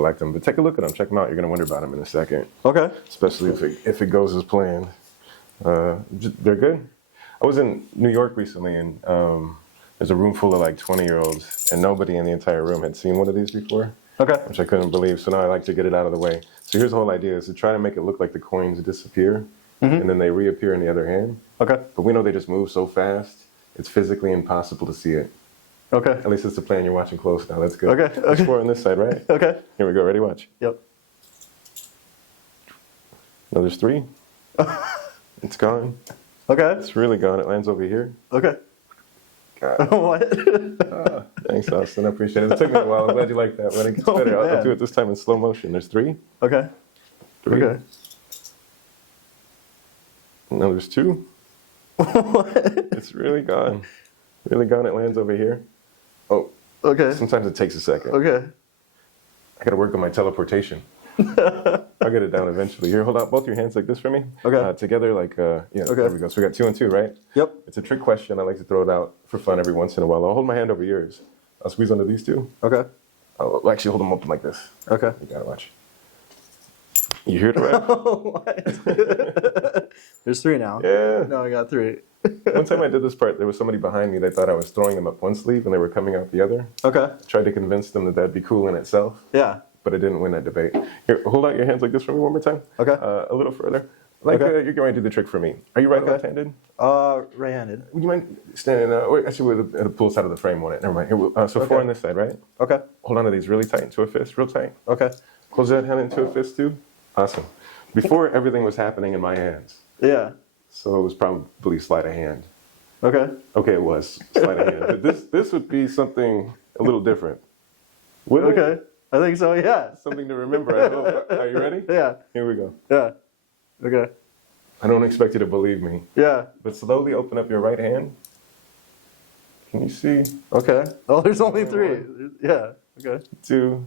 collect them. But take a look at them, check them out. You're gonna wonder about them in a second. Okay. Especially if it goes as planned. They're good. I was in New York recently, and there's a room full of like 20-year-olds, and nobody in the entire room had seen one of these before. Okay. Which I couldn't believe. So now I like to get it out of the way. So here's the whole idea: is to try to make it look like the coins disappear, and then they reappear in the other hand. Okay. But we know they just move so fast; it's physically impossible to see it. Okay. At least it's the plan. You're watching close now. That's good. Okay. There's 4 on this side, right? Okay. Here we go. Ready? Watch. Yep. No, there's 3. It's gone. Okay. It's really gone. It lands over here. Okay. God. What? Thanks, Austin. I appreciate it. It took me a while. I'm glad you like that. When it gets better, I'll do it this time in slow motion. There's 3. Okay. 3. Okay. No, there's 2. What? It's really gone. Really gone. It lands over here. Oh. Okay. Sometimes it takes a second. Okay. I got to work on my teleportation. I'll get it down eventually. Here, hold out both your hands like this for me. Okay. Together, like, yeah, Okay. There we go. So we got 2 and 2, right? Yep. It's a trick question. I like to throw it out for fun every once in a while. I'll hold my hand over yours. I'll squeeze onto these 2. Okay. I'll actually hold them open like this. Okay. You got to watch. You hear it, right? What? There's 3 now. Yeah. No, I got 3. One time I did this part, there was somebody behind me. They thought I was throwing them up one sleeve and they were coming out the other. Okay. Tried to convince them that that'd be cool in itself. Yeah. But I didn't win that debate. Here, hold out your hands like this for me one more time. Okay. A little further. Like Okay. you're going to do the trick for me. Are you right or left-handed? Right-handed. Would you mind standing? Wait, actually, with the pull side of the frame on it. Never mind. Here, so 4 on this side, right? Okay. Hold on to these really tight into a fist, real tight. Okay. Close that hand into a fist too. Awesome. Before everything was happening in my hands, Yeah. so it was probably sleight of hand. Okay. Okay, it was sleight of hand. But this would be something a little different. Wouldn't it? Okay. I think so. Yeah. Something to remember. I hope. Are you ready? Yeah. Here we go. Yeah. Okay. I don't expect you to believe me, Yeah. but slowly open up your right hand. Can you see? Okay. Oh, there's only 3. Yeah. Okay. 2,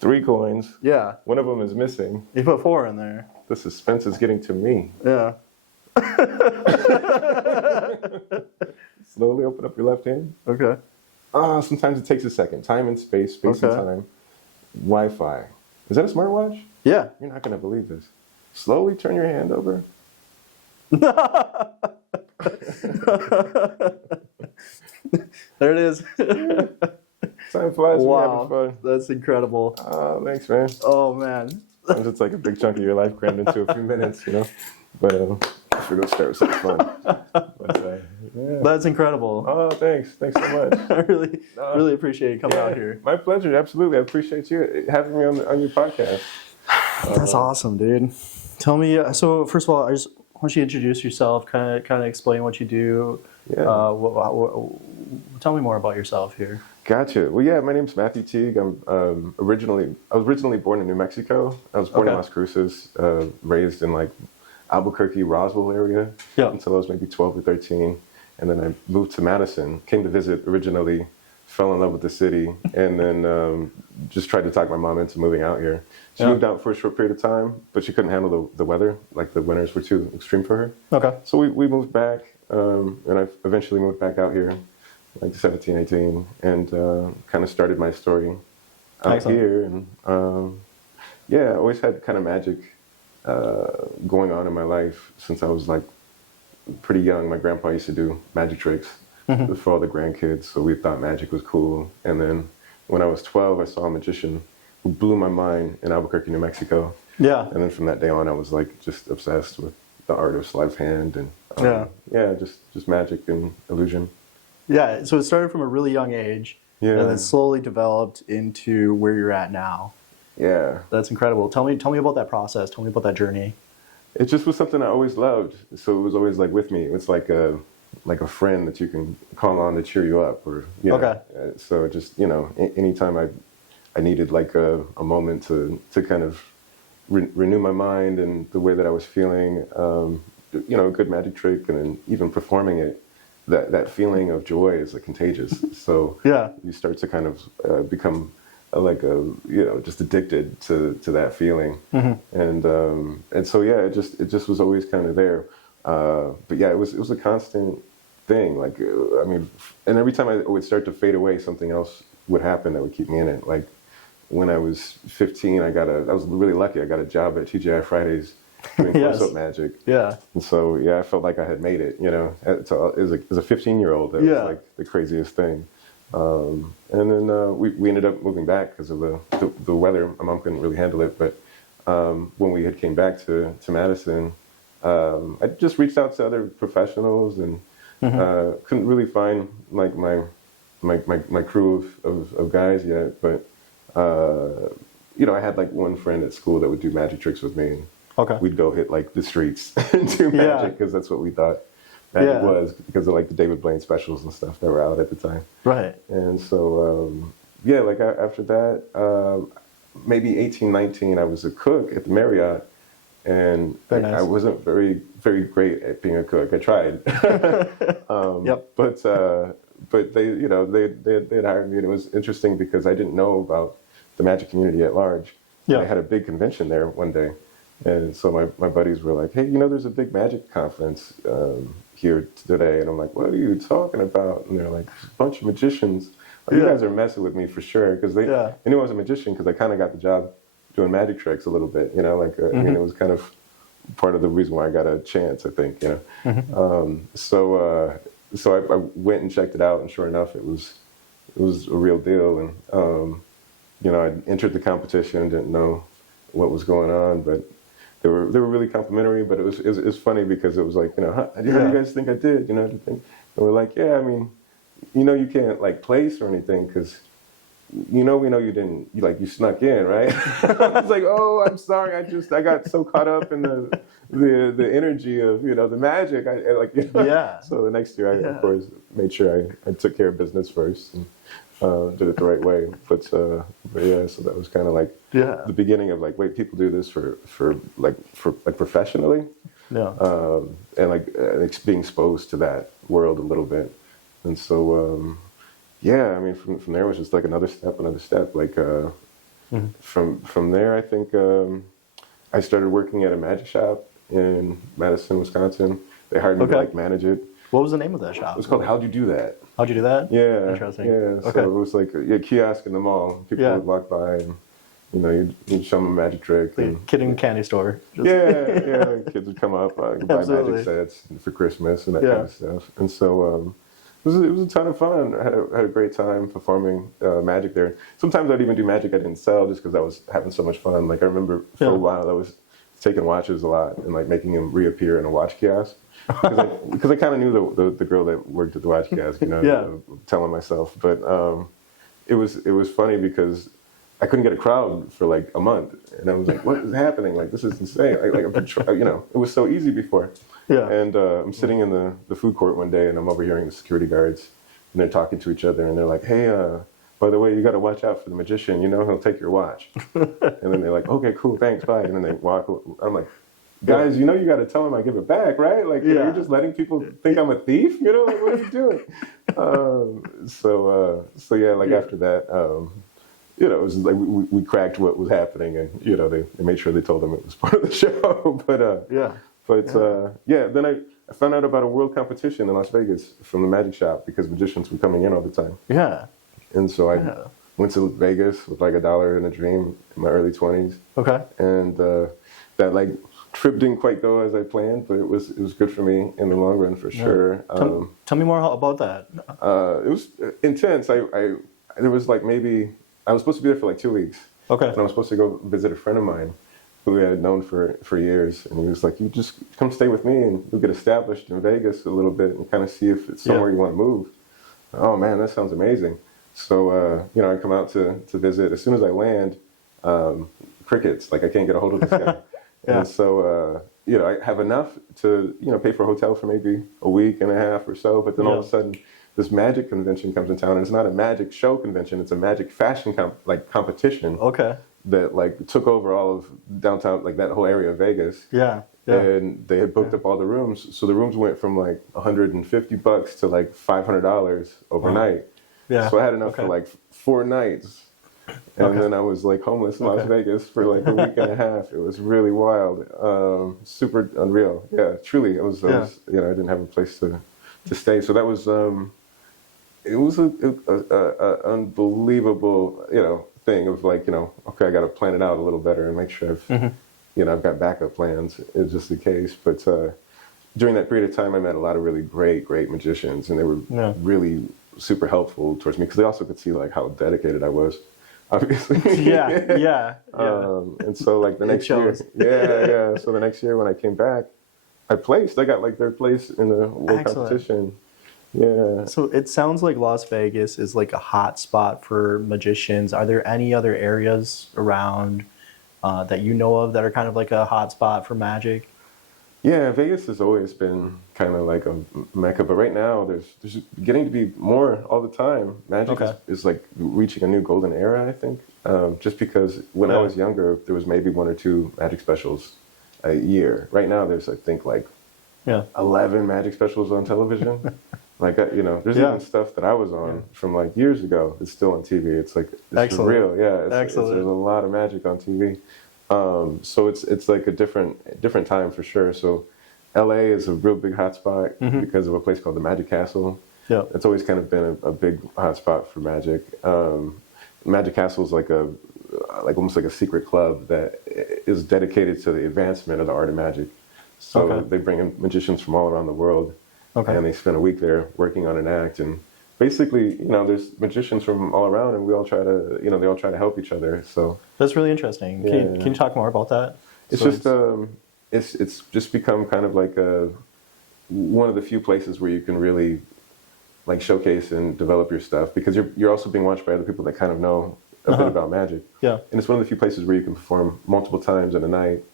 3 coins. Yeah. One of them is missing. You put 4 in there. The suspense is getting to me. Yeah. Slowly open up your left hand. Okay. Sometimes it takes a second. Time and space, space and Okay. time. Wi-Fi. Is that a smartwatch? Yeah. You're not going to believe this. Slowly turn your hand over. There it is. Time flies when you're Wow. having fun. That's incredible. Thanks, man. Oh, man. Sometimes it's like a big chunk of your life crammed into a few minutes, you know? But I figured let's start with something fun. But, yeah. That's incredible. Oh, thanks. Thanks so much. I really appreciate you coming out here. My pleasure. Absolutely. I appreciate you having me on your podcast. That's awesome, dude. Tell me, so first of all, I just want you to introduce yourself, kind of explain what you do. Yeah. Tell me more about yourself here. Gotcha. Well, yeah, my name's Matthew Teague. I was originally born in New Mexico. I was born in Las Cruces, raised in like Albuquerque, Roswell area until I was maybe 12 or 13. And then I moved to Madison, came to visit originally, fell in love with the city, and then just tried to talk my mom into moving out here. She moved out for a short period of time, but she couldn't handle the weather. Like the winters were too extreme for her. Okay. So we moved back, and I eventually moved back out here, like 17, 18, and kind of started my story out here. And yeah, I always had kind of magic going on in my life since I was like pretty young. My grandpa used to do magic tricks for all the grandkids, so we thought magic was cool. And then when I was 12, I saw a magician who blew my mind in Albuquerque, New Mexico. Yeah. And then from that day on, I was like just obsessed with the art of sleight of hand and just magic and illusion. Yeah, so it started from a really young age, and then slowly developed into where you're at now. Yeah. That's incredible. Tell me about that process. Tell me about that journey. It just was something I always loved. So it was always like with me. It's like a friend that you can call on to cheer you up, or so just anytime I needed like a moment to kind of renew my mind and the way that I was feeling, a good magic trick, and then even performing it, that feeling of joy is like contagious. So you start to kind of become just addicted to that feeling. And so it just was always kind of there. But yeah, it was a constant thing. Like and every time I would start to fade away, something else would happen that would keep me in it. Like when I was 15, I was really lucky. I got a job at TGI Fridays doing Yes. close-up magic. Yeah. And so, yeah, I felt like I had made it, you know. As a 15-year-old, that was Yeah. like the craziest thing. And then we ended up moving back because of the weather. My mom couldn't really handle it. But when we had came back to Madison, I just reached out to other professionals and couldn't really find like my crew of guys yet. But you know, I had like one friend at school that would do magic tricks with me. And Okay. we'd go hit like the streets and do magic because that's what we thought magic was, because of like the David Blaine specials and stuff that were out at the time. Right. And so, yeah, like after that, maybe 18, 19, I was a cook at the Marriott, and Very nice. I wasn't very great at being a cook. I tried. Yep. But they, you know, they'd hired me, and it was interesting because I didn't know about the magic community at large. Yeah. I had a big convention there one day. And so my buddies were like, hey, you know, there's a big magic conference here today. And I'm like, what are you talking about? And they're like, a bunch of magicians. Like, you guys are messing with me for sure. Because they knew I was a magician because I kind of got the job doing magic tricks a little bit, you know, like, I mean, it was kind of part of the reason why I got a chance, I think, you know. So I went and checked it out, and sure enough, it was a real deal. And, you know, I entered the competition, didn't know what was going on, but they were really complimentary. But it was funny because it was like, you know, how do you guys think I did? You know, and we're like, yeah, I mean, you know, you can't like place or anything because, you know, we know you didn't, you snuck in, right? I was like, oh, I'm sorry, I got so caught up in the energy of, you know, the magic. I like, you know? Yeah. So the next year, I of course made sure I took care of business first. And, did it the right way, but yeah, so that was kind of like the beginning of like, wait, people do this for professionally, and like being exposed to that world a little bit, and so yeah, I mean, from there was just like another step, like from there, I think I started working at a magic shop in Madison, Wisconsin. They hired me to like manage it. What was the name of that shop? It was called How'd You Do That? How'd you do that? Yeah. Interesting. Yeah. So it was like a kiosk in the mall. People would walk by and, you know, you'd show them a magic trick. And, kid in candy store. Yeah. Kids would come up, buy magic sets for Christmas and that kind of stuff. And so it was a ton of fun. I had a great time performing magic there. Sometimes I'd even do magic I didn't sell just because I was having so much fun. Like I remember for a while I was taking watches a lot and like making them reappear in a watch kiosk. Because I kind of knew the girl that worked at the watch kiosk, you know, telling myself. But it was funny because I couldn't get a crowd for like a month, and I was like, "What is happening? Like this is insane!" Like I've been you know, it was so easy before. Yeah. And I'm sitting in the food court one day, and I'm overhearing the security guards, and they're talking to each other, and they're like, "Hey, by the way, you got to watch out for the magician. You know, he'll take your watch." And then they're like, "Okay, cool, thanks, bye." And then they walk. I'm like, guys, you know you got to tell him I give it back, right? Like, you know, you're just letting people think I'm a thief, you know? Like, what are you doing? So yeah, like after that, you know, it was like we cracked what was happening, and you know, they made sure they told them it was part of the show. Then I found out about a world competition in Las Vegas from the magic shop because magicians were coming in all the time. Yeah. And so I went to Vegas with like $1 in a dream in my early 20s. Okay. And that like trip didn't quite go as I planned, but it was good for me in the long run for sure. Tell me more about that. It was intense. There was like maybe I was supposed to be there for like 2 weeks. Okay. And I was supposed to go visit a friend of mine who I had known for years, and he was like, "You just come stay with me, and you'll get established in Vegas a little bit, and kind of see if it's somewhere you want to move." Oh man, that sounds amazing. So you know, I come out to visit. As soon as I land, crickets. Like I can't get a hold of this guy. And so, you know, I have enough to, you know, pay for a hotel for maybe a week and a half or so. But then all of a sudden, this magic convention comes in town, and it's not a magic show convention. It's a magic fashion competition. Okay. That like took over all of downtown, like that whole area of Vegas. Yeah. And they had booked up all the rooms. So the rooms went from like $150 to like $500 overnight. Yeah. So I had enough for like 4 nights. And then I was like homeless in Las Vegas for like a week and a half. It was really wild, super unreal. Yeah, truly, it was. You know, I didn't have a place to stay, so that was. It was a unbelievable, you know, thing of like, okay, I got to plan it out a little better and make sure I've got backup plans just in case. But during that period of time, I met a lot of really great magicians, and they were really super helpful towards me because they also could see like how dedicated I was, obviously. Yeah. And so like the next year, So the next year when I came back, I got like third place in the world competition. Yeah. So it sounds like Las Vegas is like a hot spot for magicians. Are there any other areas around that you know of that are kind of like a hot spot for magic? Yeah, Vegas has always been kind of like a mecca, but right now there's getting to be more all the time. Magic is like reaching a new golden era, I think. Just because when I was younger, there was maybe 1 or 2 magic specials a year. Right now, there's I think like 11 magic specials on television. Like there's even stuff that I was on from like years ago. It's still on TV. It's like it's real. Yeah, there's a lot of magic on TV. So it's like a different time for sure. So LA is a real big hotspot because of a place called the Magic Castle. Yeah. It's always kind of been a big hotspot for magic. Magic Castle is like almost like a secret club that is dedicated to the advancement of the art of magic. So they bring in magicians from all around the world, and they spend a week there working on an act. And basically, there's magicians from all around, and we all try to, they all try to help each other. So that's really interesting. Can you talk more about that? It's just become kind of like one of the few places where you can really like showcase and develop your stuff, because you're also being watched by other people that kind of know a bit about magic. Yeah. And it's one of the few places where you can perform multiple times in a night,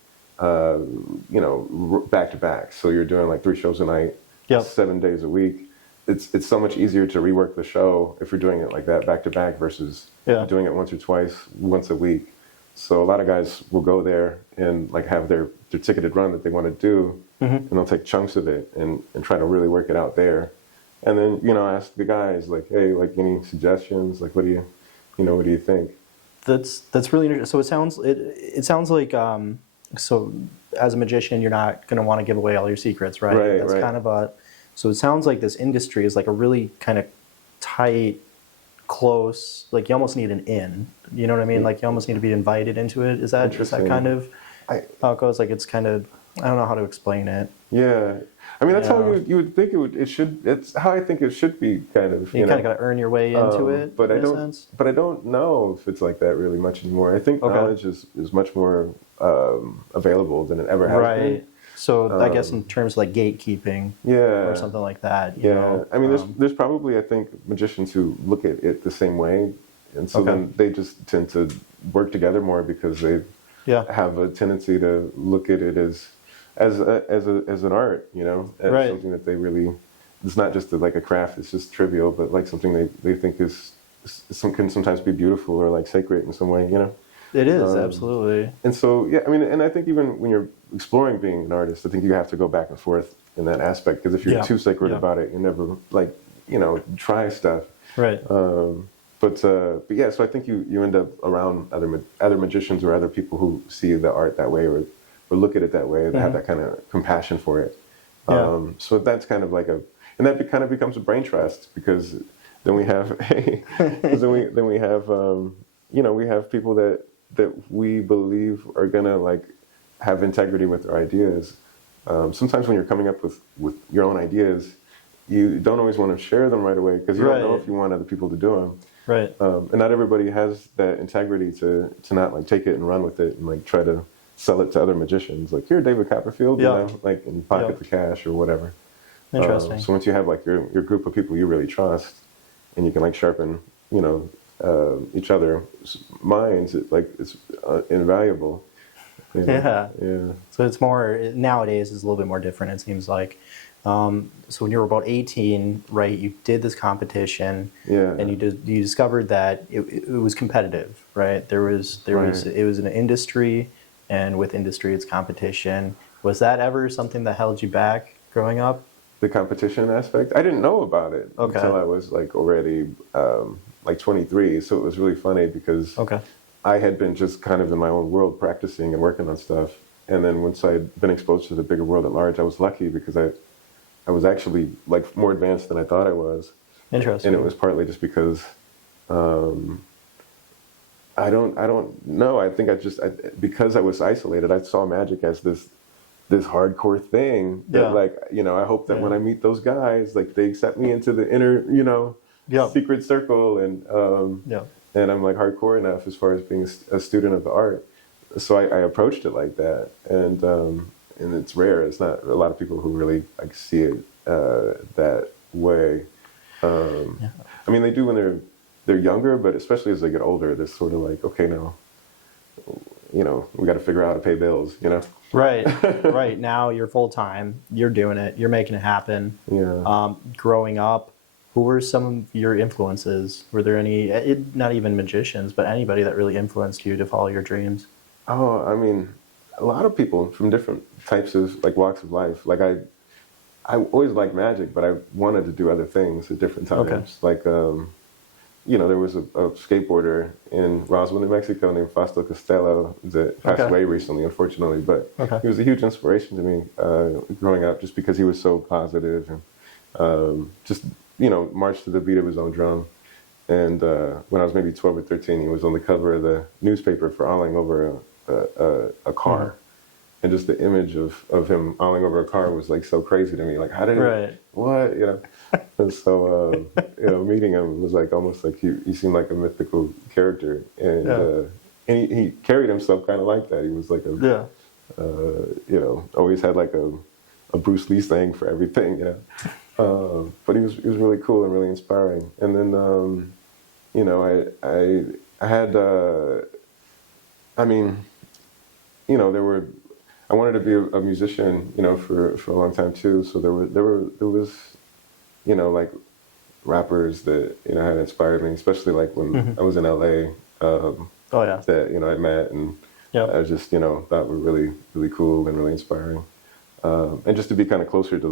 back to back. So you're doing like 3 shows a night, 7 days a week. It's so much easier to rework the show if you're doing it like that back to back versus doing it once or twice, once a week. So a lot of guys will go there and like have their ticketed run that they want to do, and they'll take chunks of it and try to really work it out there. And then, ask the guys like, hey, like any suggestions? Like, what do you think? That's really interesting. So it sounds like, so as a magician, you're not going to want to give away all your secrets, right? Right, That's kind of so it sounds like this industry is like a really kind of tight, close, like you almost need an in. You know what I mean? Like you almost need to be invited into it. Is that kind of how it goes? Like it's kind of, I don't know how to explain it. Yeah. I mean, that's how you would think it's how I think it should be kind of. You kind of got to earn your way into it, but I don't know if it's like that really much anymore. I think knowledge is much more available than it ever has been. So I guess in terms of like gatekeeping, or something like that. You know? I mean, there's probably, I think, magicians who look at it the same way, and so then they just tend to work together more because they have a tendency to look at it as an art, as something that they really. It's not just like a craft; it's just trivial, but like something they think can sometimes be beautiful or like sacred in some way, It is, absolutely. And so, I mean, and I think even when you're exploring being an artist, I think you have to go back and forth in that aspect, because if you're too sacred about it, you never try stuff. Right. But yeah, so I think you end up around other magicians or other people who see the art that way or look at it that way, that have that kind of compassion for it. So that's kind of like and that kind of becomes a brain trust, because then we have we have people that we believe are gonna like have integrity with their ideas. Sometimes when you're coming up with your own ideas, you don't always want to share them right away because you don't know if you want other people to do them. Right. And not everybody has that integrity to not like take it and run with it and like try to sell it to other magicians. Like, here, David Copperfield, like, and pocket the cash or whatever. Interesting. So once you have like your group of people you really trust, and you can like sharpen, each other's minds, it's invaluable. Yeah. So it's more, nowadays it's a little bit more different, it seems like. So when you were about 18, right, you did this competition, and you discovered that it was competitive, right? It was an industry, and with industry it's competition. Was that ever something that held you back growing up? The competition aspect? I didn't know about it until I was like already like 23. So it was really funny because I had been just kind of in my own world practicing and working on stuff. And then once I'd been exposed to the bigger world at large, I was lucky because I was actually like more advanced than I thought I was. Interesting. And it was partly just because I don't know. I think because I was isolated, I saw magic as this hardcore thing that like, I hope that when I meet those guys, like they accept me into the inner, secret circle, and I'm like hardcore enough as far as being a student of the art. So I approached it like that, and it's rare. It's not a lot of people who really like see it that way. I mean, they do when they're younger, but especially as they get older, they're sort of like, okay, now, we got to figure out how to pay bills, Right, right. Now you're full time. You're doing it. You're making it happen. Yeah. Growing up, who were some of your influences? Were there any, not even magicians, but anybody that really influenced you to follow your dreams? Oh, I mean, a lot of people from different types of like walks of life. Like I always liked magic, but I wanted to do other things at different times. Okay. Like, there was a skateboarder in Roswell, New Mexico named Fausto Costello that passed away recently, unfortunately. But he was a huge inspiration to me growing up, just because he was so positive and just marched to the beat of his own drum. And when I was maybe 12 or 13, he was on the cover of the newspaper for awling over a car. Mm-hmm. And just the image of him awling over a car was like so crazy to me. Like, how did what? And so, meeting him was like almost like he seemed like a mythical character. And he carried himself kind of like that. He was like always had like a Bruce Lee saying for everything, but he was really cool and really inspiring. And then, I had, I wanted to be a musician, for a long time too. So there was, like rappers that, had inspired me, especially like when I was in LA, that, I met and I just, thought were really, really cool and really inspiring. And just to be kind of closer to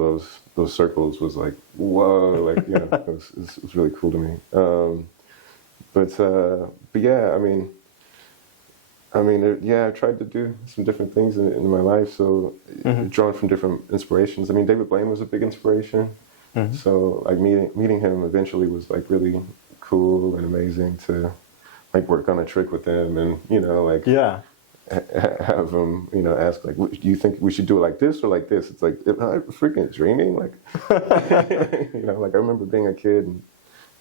those circles was like, whoa, like, it was really cool to me. But yeah, I tried to do some different things in my life. So drawn from different inspirations. David Blaine was a big inspiration. Mm-hmm. So like meeting him eventually was like really cool and amazing to like work on a trick with him and, have him, ask like, do you think we should do it like this or like this? It's like, am I freaking dreaming? Like, like I remember being a kid and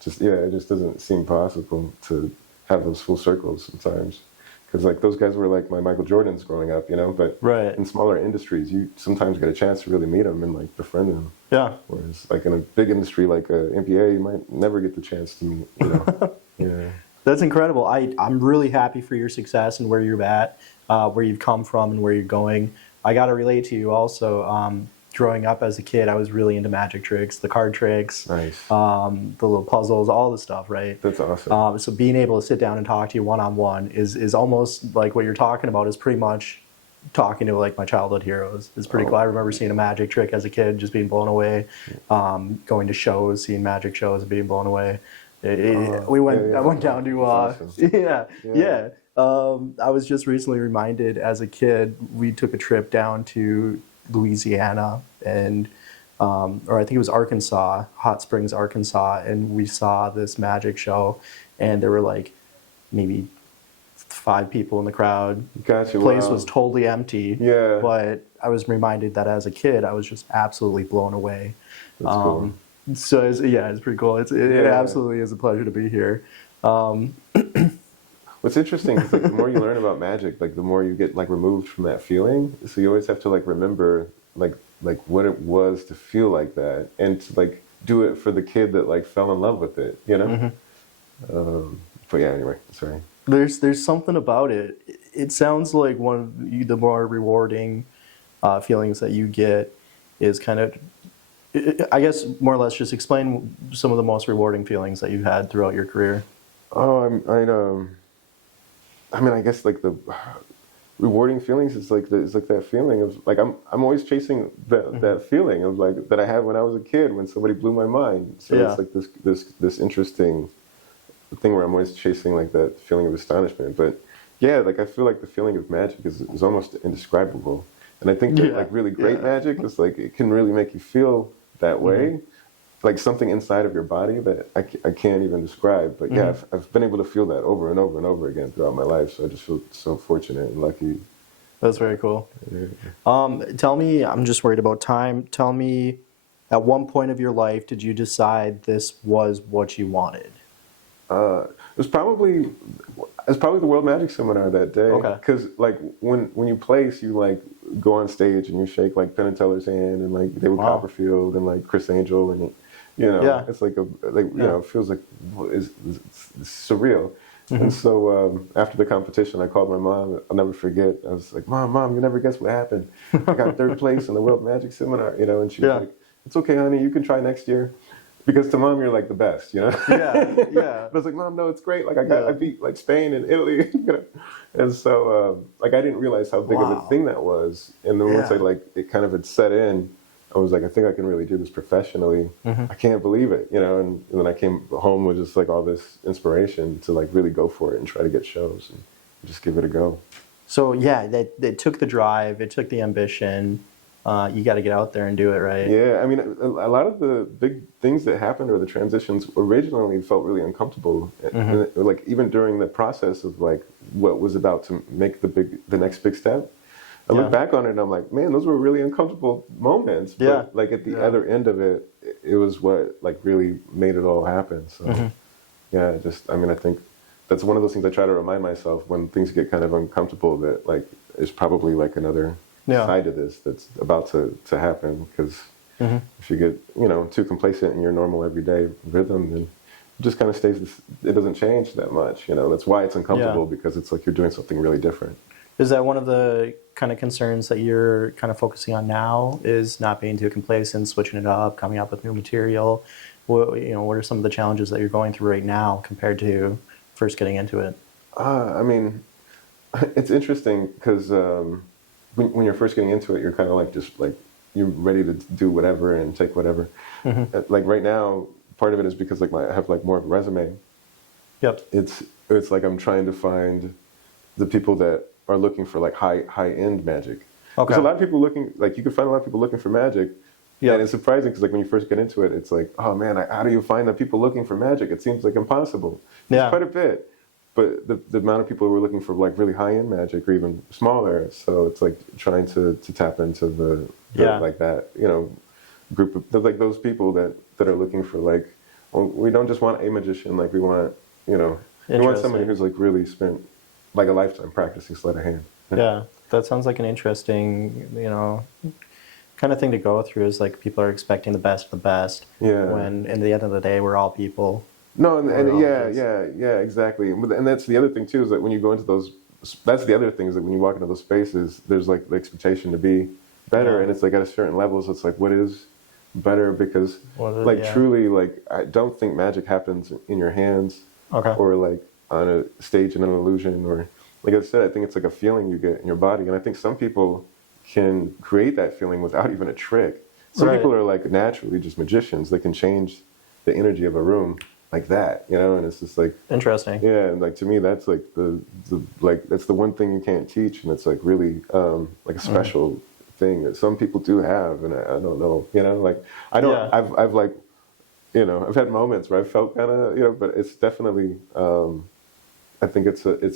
it just doesn't seem possible to have those full circles sometimes. Because like those guys were like my Michael Jordans growing up, but in smaller industries, you sometimes get a chance to really meet them and like befriend them. Yeah. Whereas like in a big industry like NBA, you might never get the chance to meet, Yeah. That's incredible. I'm really happy for your success and where you're at, where you've come from and where you're going. I got to relate to you also. Growing up as a kid, I was really into magic tricks, the card tricks, nice. The little puzzles, all the stuff, right? That's awesome. So being able to sit down and talk to you one-on-one is almost like what you're talking about is pretty much talking to like my childhood heroes. It's pretty cool. I remember seeing a magic trick as a kid, just being blown away, going to shows, seeing magic shows and being blown away. I went down to, awesome. I was just recently reminded as a kid, we took a trip down to Louisiana and or I think it was Arkansas, Hot Springs, Arkansas, and we saw this magic show and there were like maybe 5 people in the crowd. Gotcha. The place was totally empty. Yeah. But I was reminded that as a kid I was just absolutely blown away. That's cool. So it's pretty cool. It absolutely is a pleasure to be here. What's interesting is like the more you learn about magic, like the more you get like removed from that feeling. So you always have to like remember like what it was to feel like that, and to like do it for the kid that like fell in love with it, Mm-hmm. But yeah, anyway, sorry. There's something about it. It sounds like one of the more rewarding feelings that you get is kind of, I guess, more or less just explain some of the most rewarding feelings that you've had throughout your career. I guess like the rewarding feelings is like that feeling of like I'm always chasing that feeling of like that I had when I was a kid when somebody blew my mind. So it's like this interesting thing where I'm always chasing like that feeling of astonishment. But yeah, like I feel like the feeling of magic is almost indescribable. And I think that like really great magic is like it can really make you feel that way. like something inside of your body that I can't even describe. But yeah, I've been able to feel that over and over and over again throughout my life. So I just feel so fortunate and lucky. That's very cool. Tell me, I'm just worried about time. Tell me, at one point of your life, did you decide this was what you wanted? It was probably the World Magic Seminar that day. Okay. Because like when you place, you like go on stage and you shake like Penn and Teller's hand and like David Copperfield and like Chris Angel and it's like it feels like it's surreal. And so after the competition, I called my mom. I'll never forget. I was like, Mom, you never guess what happened. I got third place in the World Magic Seminar, and she was like, it's okay, honey, you can try next year. Because to Mom, you're like the best, Yeah. But I was like, Mom, no, it's great. Like I beat like Spain and Italy, And so like I didn't realize how big of a thing that was. And then once it kind of had set in, I was like, I think I can really do this professionally. I can't believe it, And then I came home with just like all this inspiration to like really go for it and try to get shows and just give it a go. So yeah, they took the drive, it took the ambition. You got to get out there and do it, right? Yeah, I mean, a lot of the big things that happened or the transitions originally felt really uncomfortable. And, like even during the process of like what was about to make the next big step, I look back on it and I'm like, man, those were really uncomfortable moments. But like at the other end of it, it was what like really made it all happen. So I think that's one of those things I try to remind myself when things get kind of uncomfortable that like there's probably like another side to this that's about to happen. Because if you get too complacent in your normal everyday rhythm, then it just kind of stays. It doesn't change that much. That's why it's uncomfortable because it's like you're doing something really different. Is that one of the kind of concerns that you're kind of focusing on now? Is not being too complacent, switching it up, coming up with new material? What are some of the challenges that you're going through right now compared to first getting into it? I mean, it's interesting because when you're first getting into it, you're kind of like just like you're ready to do whatever and take whatever. Like right now, part of it is because like I have like more of a resume. Yep. It's like I'm trying to find the people that are looking for like high end magic. Okay. There's a lot of people looking, like you can find a lot of people looking for magic. Yeah. And it's surprising because like when you first get into it, it's like, oh man, how do you find the people looking for magic? It seems like impossible. It's quite a bit. But the amount of people who are looking for like really high end magic are even smaller. So it's like trying to tap into the like that, group of like those people that are looking for like, well, we don't just want a magician, like we want, we want somebody who's like really spent like a lifetime practicing sleight of hand. Yeah, that sounds like an interesting, kind of thing to go through. Is like people are expecting the best of the best. Yeah. When in the end of the day, we're all people. No, and exactly. And that's the other thing too, is that when you go into those, that's the other thing is that when you walk into those spaces, there's like the expectation to be better, and it's like at a certain level, so it's like what is better, because truly, like I don't think magic happens in your hands, or like on a stage in an illusion, or like I said, I think it's like a feeling you get in your body, and I think some people can create that feeling without even a trick. Some people are like naturally just magicians; they can change the energy of a room like that, and it's just like interesting. Yeah, and like to me, that's like the that's the one thing you can't teach, and it's like really like a special thing that some people do have, and I don't know, like I don't, I've like, I've had moments where I felt kind of, but it's definitely, I think it's a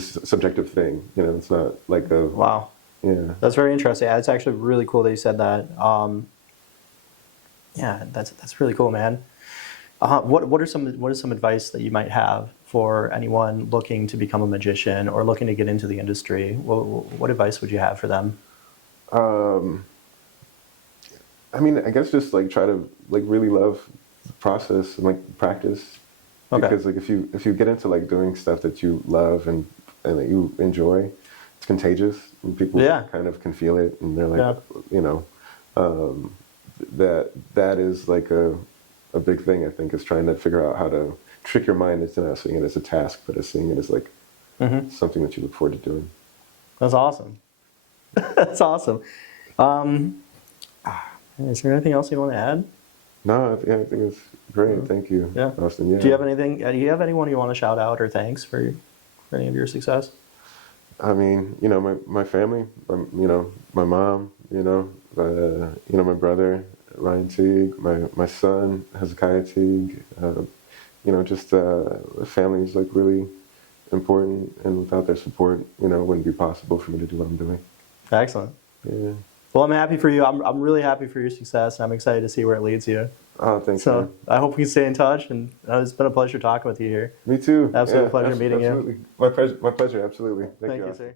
subjective thing, it's not like a wow. Yeah, that's very interesting. It's actually really cool that you said that. Yeah, that's really cool, man. What are some advice that you might have for anyone looking to become a magician or looking to get into the industry? What advice would you have for them? I mean, I guess just like try to like really love the process and like practice, because like if you get into like doing stuff that you love and that you enjoy, it's contagious, and people kind of can feel it, and they're like, that is like a big thing, I think, is trying to figure out how to trick your mind into not seeing it as a task, but as seeing it as like something that you look forward to doing. That's awesome. That's awesome. Is there anything else you want to add? No, I think it's great. Thank you, Austin. Yeah. Do you have anything? Do you have anyone you want to shout out or thanks for any of your success? I mean, my family, my mom, my brother, Ryan Teague. My son, Hezekiah Teague. Just family is like really important, and without their support, it wouldn't be possible for me to do what I'm doing. Excellent. Yeah. Well, I'm happy for you. I'm really happy for your success, and I'm excited to see where it leads you. Oh, thanks. So man. I hope we can stay in touch, and it's been a pleasure talking with you here. Me too. Absolute pleasure meeting you. My pleasure. Absolutely. Thank you, sir.